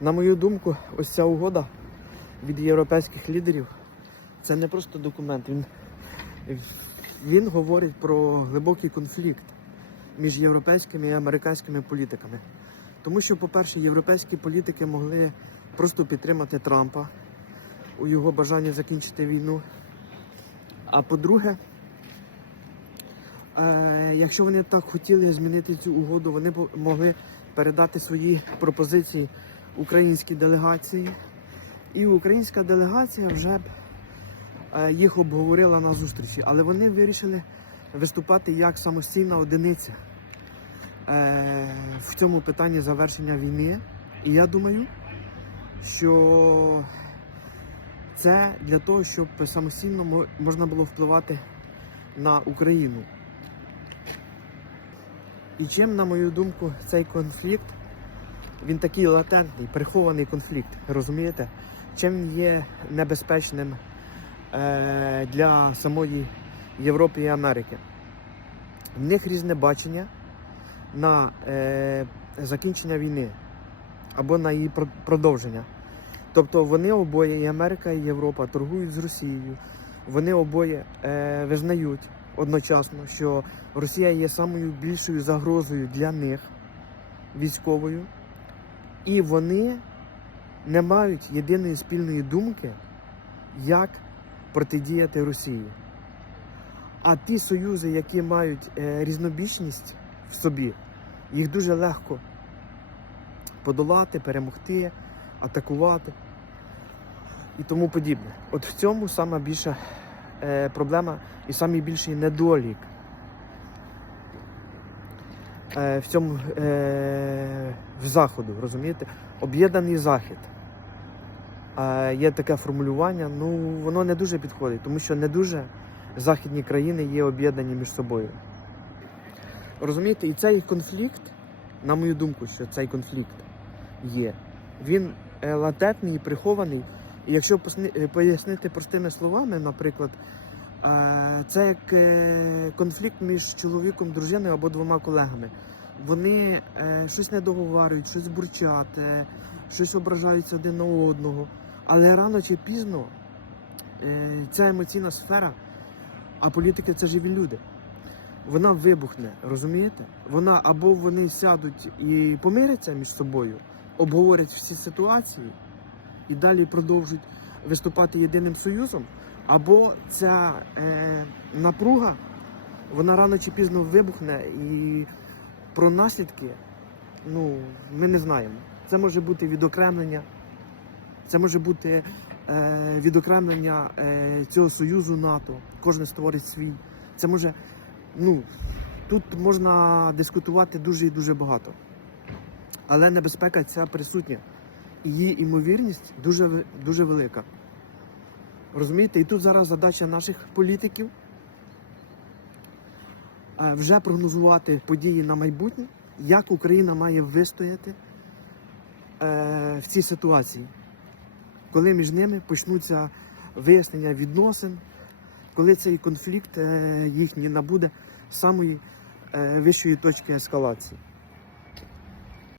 На мою думку, ось ця угода від європейських лідерів це не просто документ. Він, він говорить про глибокий конфлікт між європейськими і американськими політиками. Тому що, по-перше, європейські політики могли просто підтримати Трампа у його бажанні закінчити війну. А по-друге, е, якщо вони так хотіли змінити цю угоду, вони могли передати свої пропозиції українській делегації. І українська делегація вже е, їх обговорила на зустрічі, але вони вирішили виступати як самостійна одиниця е, в цьому питанні завершення війни. І я думаю, що це для того, щоб самостійно можна було впливати на Україну. І чим, на мою думку, цей конфлікт, він такий латентний, прихований конфлікт, розумієте? Чим він є небезпечним е, для самої Європи і Америки? В них різне бачення на е, закінчення війни або на її продовження. Тобто вони обоє, і Америка, і Європа, торгують з Росією. Вони обоє е, визнають одночасно, що Росія є самою більшою загрозою для них військовою, і вони не мають єдиної спільної думки, як протидіяти Росії. А ті союзи, які мають е, різнобічність в собі, їх дуже легко подолати, перемогти, атакувати і тому подібне. От в цьому сама більша е, проблема і найбільший недолік. Е, в цьому е, в заходу, розумієте? Об'єднаний захід. Е, є таке формулювання, ну воно не дуже підходить, тому що не дуже західні країни є об'єднані між собою. Розумієте, і цей конфлікт, на мою думку, що цей конфлікт є, він латентний і прихований. І якщо пояснити простими словами, наприклад, це як е, конфлікт між чоловіком, дружиною або двома колегами. Вони е, щось не договарюють, щось бурчать, е, щось ображаються один на одного. Але рано чи пізно ця емоційна сфера, а політики це живі люди. Вона вибухне, розумієте? Вона або вони сядуть і помиряться між собою, обговорять всі ситуації і далі продовжують виступати єдиним союзом, або ця е, напруга вона рано чи пізно вибухне і про наслідки ну, ми не знаємо. Це може бути відокремлення, це може бути е, відокремлення е, цього союзу НАТО, кожен створить свій. Це може, ну, тут можна дискутувати дуже і дуже багато. Але небезпека ця присутня. Її імовірність дуже, дуже велика. Розумієте? І тут зараз задача наших політиків е, вже прогнозувати події на майбутнє, як Україна має вистояти е, в цій ситуації, коли між ними почнуться вияснення відносин, коли цей конфлікт е, їхній набуде самої вищої точки ескалації.